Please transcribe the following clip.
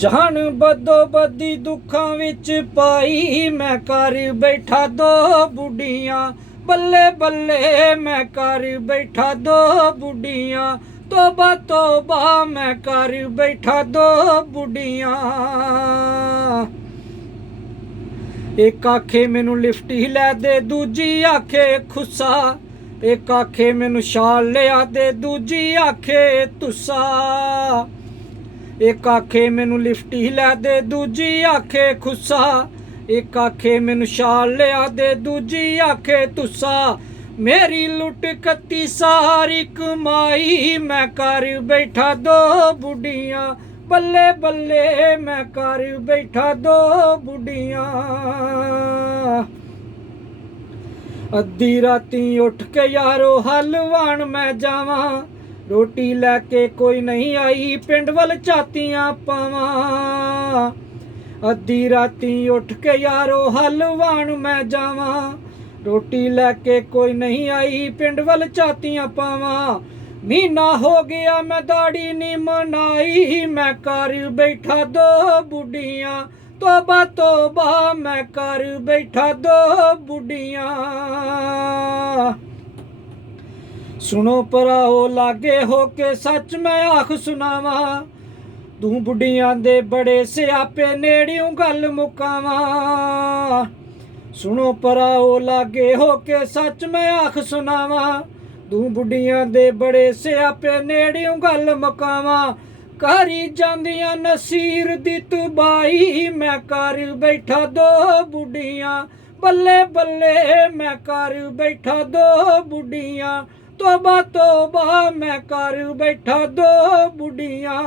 ਜਾਨ ਬਦੋ ਬਦੀ ਦੁੱਖਾਂ ਵਿੱਚ ਪਾਈ, ਮੈਂ ਕਰ ਬੈਠਾ ਦੋ ਬੁੱਢੀਆਂ। ਬੱਲੇ ਬੱਲੇ ਮੈਂ ਕਰ ਬੈਠਾ ਦੋ ਬੁੱਢੀਆਂ। ਤੋਬਾ ਤੋਬਾ ਮੈਂ ਕਰ ਬੈਠਾ ਦੋ ਬੁੱਢੀਆਂ। ਇੱਕ ਆਖੇ ਮੈਨੂੰ ਲਿਫਟ ਹੀ ਲੈ ਦੇ, ਦੂਜੀ ਆਖੇ ਖੁੱਸਾ। ਇੱਕ ਆਖੇ ਮੈਨੂੰ ਛਾਲ ਲਿਆ ਦੇ, ਦੂਜੀ ਆਖੇ ਤੁੱਸਾ। ਇੱਕ ਆਖੇ ਮੈਨੂੰ ਲਿਫਟ ਹੀ ਲੈ ਦੇ, ਦੂਜੀ ਆਖੇ ਖੁੱਸਾ। ਇੱਕ ਆਖੇ ਮੈਨੂੰ ਛਾਲ ਲਿਆ ਦੇ, ਦੂਜੀ ਆਖੇ ਤੁੱਸਾ। ਮੇਰੀ ਲੁੱਟ ਕੱਤੀ ਸਾਰੀ ਕਮਾਈ, ਮੈਂ ਕਰ ਬੈਠਾ ਦੋ ਬੁੱਢੀਆਂ। ਬੱਲੇ ਬੱਲੇ ਮੈਂ ਕਰ ਬੈਠਾ ਦੋ ਬੁੱਢੀਆਂ। ਅੱਧੀ ਰਾਤੀ ਉੱਠ ਕੇ ਯਾਰੋ ਹਲਵਾਣ ਮੈਂ ਜਾਵਾਂ, ਰੋਟੀ ਲੈ ਕੇ ਕੋਈ ਨਹੀਂ ਆਈ, ਪਿੰਡ ਵੱਲ ਝਾਤੀਆਂ ਪਾਵਾਂ। ਅੱਧੀ ਰਾਤੀ ਉੱਠ ਕੇ ਯਾਰੋ ਹਲਵਾਣ ਮੈਂ ਜਾਵਾਂ, ਰੋਟੀ ਲੈ ਕੇ ਕੋਈ ਨਹੀਂ ਆਈ, ਪਿੰਡ ਵੱਲ ਝਾਤੀਆਂ ਪਾਵਾਂ। ਮਹੀਨਾ ਹੋ ਗਿਆ ਮੈਂ ਦਾੜੀ ਨੀ ਮਨਾਈ, ਮੈਂ ਕਰ ਬੈਠਾ ਦੋ ਬੁੱਢੀਆਂ। ਤੋਬਾ ਤੋਬਾ ਮੈਂ ਕਰ ਬੈਠਾ ਦੋ ਬੁੱਢੀਆਂ। ਸੁਣੋ ਭਰਾਓ ਲਾਗੇ ਹੋ ਕੇ ਸੱਚ ਮੈਂ ਆਖ ਸੁਣਾਵਾਂ, ਤੂੰ ਬੁੱਢੀਆਂ ਦੇ ਬੜੇ ਸਿਆਪੇ ਨੇੜਿਓਂ ਗੱਲ ਮੁਕਾਵਾਂ। ਸੁਣੋ ਭਰਾਓ ਲਾਗੇ ਹੋ ਕੇ ਸੱਚ ਮੈਂ ਆਖ ਸੁਣਾਵਾਂ, ਤੂੰ ਬੁੱਢੀਆਂ ਦੇ ਬੜੇ ਸਿਆਪੇ ਨੇੜਿਓਂ ਗੱਲ ਮੁਕਾਵਾਂ। ਕਰੀ ਜਾਂਦੀਆਂ ਨਸੀਰ ਦੀ ਤਬਾਈ, ਮੈਂ ਕਰ ਬੈਠਾ ਦੋ ਬੁੱਢੀਆਂ। ਬੱਲੇ ਬੱਲੇ ਮੈਂ ਕਰ ਬੈਠਾ ਦੋ ਬੁੱਢੀਆਂ। ਤੋਬਾ ਤੋਬਾ ਮੈਂ ਕਰ ਬੈਠਾ ਦੋ ਬੁੱਢੀਆਂ।